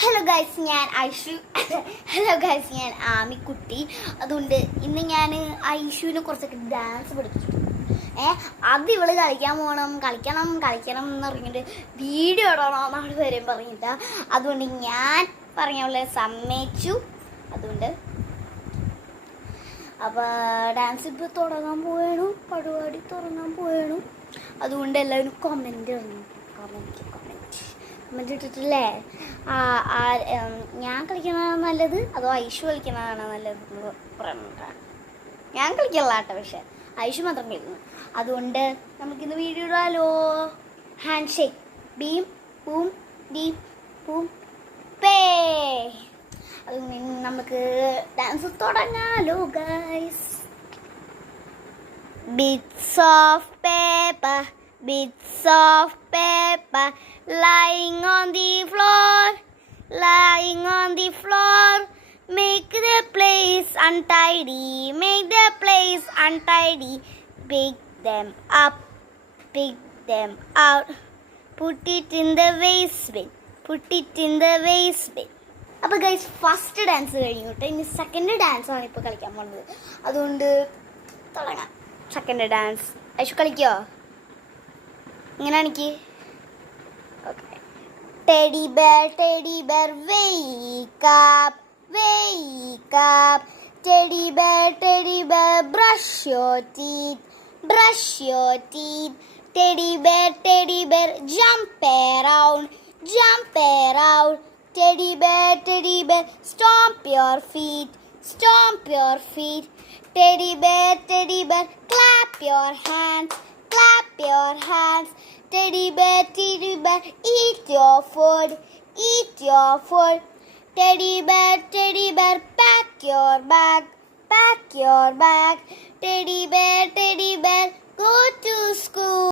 Hello guys, ഞാൻ Aishu. Hello guys, ഞാൻ ആമിക്കുട്ടി. അതുകൊണ്ട് ഇന്ന് ഞാൻ ഐഷുവിനെ കുറച്ചൊക്കെ ഡാൻസ് പഠിപ്പിച്ചു. അത് ഇവള് കളിക്കണം എന്ന് പറഞ്ഞിട്ട് വീഡിയോ ഇടണോ നാളെ വരെയും പറഞ്ഞിട്ട. അതുകൊണ്ട് ഞാൻ പറഞ്ഞ സമ്മതിച്ചു. അതുകൊണ്ട് അപ്പോൾ ഡാൻസ് ഇപ്പോൾ തുടങ്ങാൻ പോവേണു, പരിപാടി തുടങ്ങാൻ പോവേണു. അതുകൊണ്ട് എല്ലാവരും കമൻറ്റ് ഇട്ടിട്ടില്ലേ, ഞാൻ കളിക്കുന്നതാണ് നല്ലത് അതോ ഐഷു കളിക്കുന്നതാണ് നല്ലത് എന്ന് പറയുന്നുണ്ട്. ഞാൻ കളിക്കല്ല കേട്ടോ, പക്ഷെ ഐഷു മാത്രം കളിക്കുന്നു. അതുകൊണ്ട് നമുക്കിന്ന് വീഡിയോ ഇടാലോ. ഹാൻഡ് ഷേക്ക്, ബീം പൂം ഡീം പൂം പേ. അതുകൊണ്ട് നമുക്ക് ഡാൻസ് തുടങ്ങാലോ guys. Bits of paper, bits of paper, lying on the floor, make the place untidy, pick them up, pick them out, put it in the waste bin. അപ്പോൾ ഗൈസ്, ഫസ്റ്റ് ഡാൻസ് കഴിഞ്ഞു കേട്ടോ. ഇനി second dance ആണ് ഇപ്പോൾ കളിക്കാൻ പോകുന്നത്. അതുകൊണ്ട് തുടങ്ങാം. സെക്കൻഡ് ഡാൻസ് ഐഷു കളിക്കോ? ഇങ്ങനെ എനിക്ക് okay. Teddy bear wake up, teddy bear brush your teeth, teddy bear jump around, teddy bear stomp your feet, Teddy bear, clap your hands, Teddy bear, eat your food, Teddy bear, pack your bag, Teddy bear, go to school.